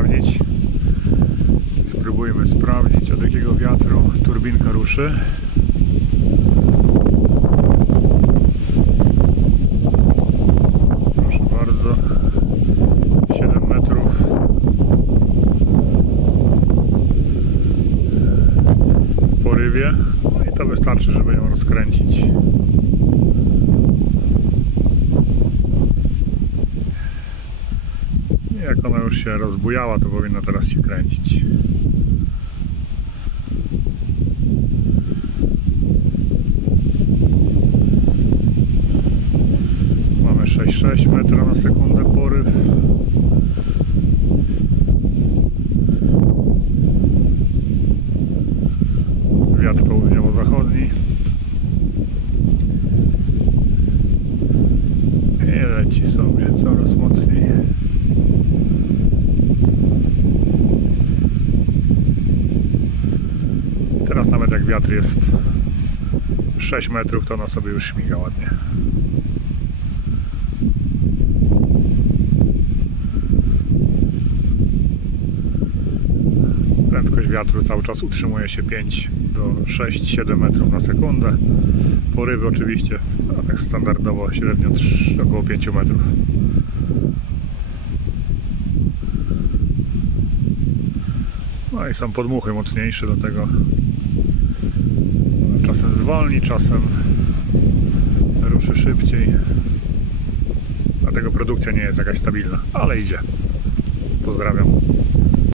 sprawdzić. Spróbujmy sprawdzić, od jakiego wiatru turbinka ruszy. Proszę bardzo, 7 metrów. W porywie. No i to wystarczy, żeby ją rozkręcić. Jak ona już się rozbujała, to powinna teraz się kręcić. Mamy 6,6 metra na sekundę poryw. Wiatr południowo-zachodni. I leci sobie coraz mocniej. Teraz nawet jak wiatr jest 6 metrów, to ona sobie już śmiga ładnie. Prędkość wiatru cały czas utrzymuje się 5 do 6-7 metrów na sekundę. Porywy oczywiście, a tak standardowo średnio około 5 metrów. No i są podmuchy mocniejsze, do tego czasem zwolni, czasem ruszy szybciej. Dlatego produkcja nie jest jakaś stabilna, ale idzie. Pozdrawiam.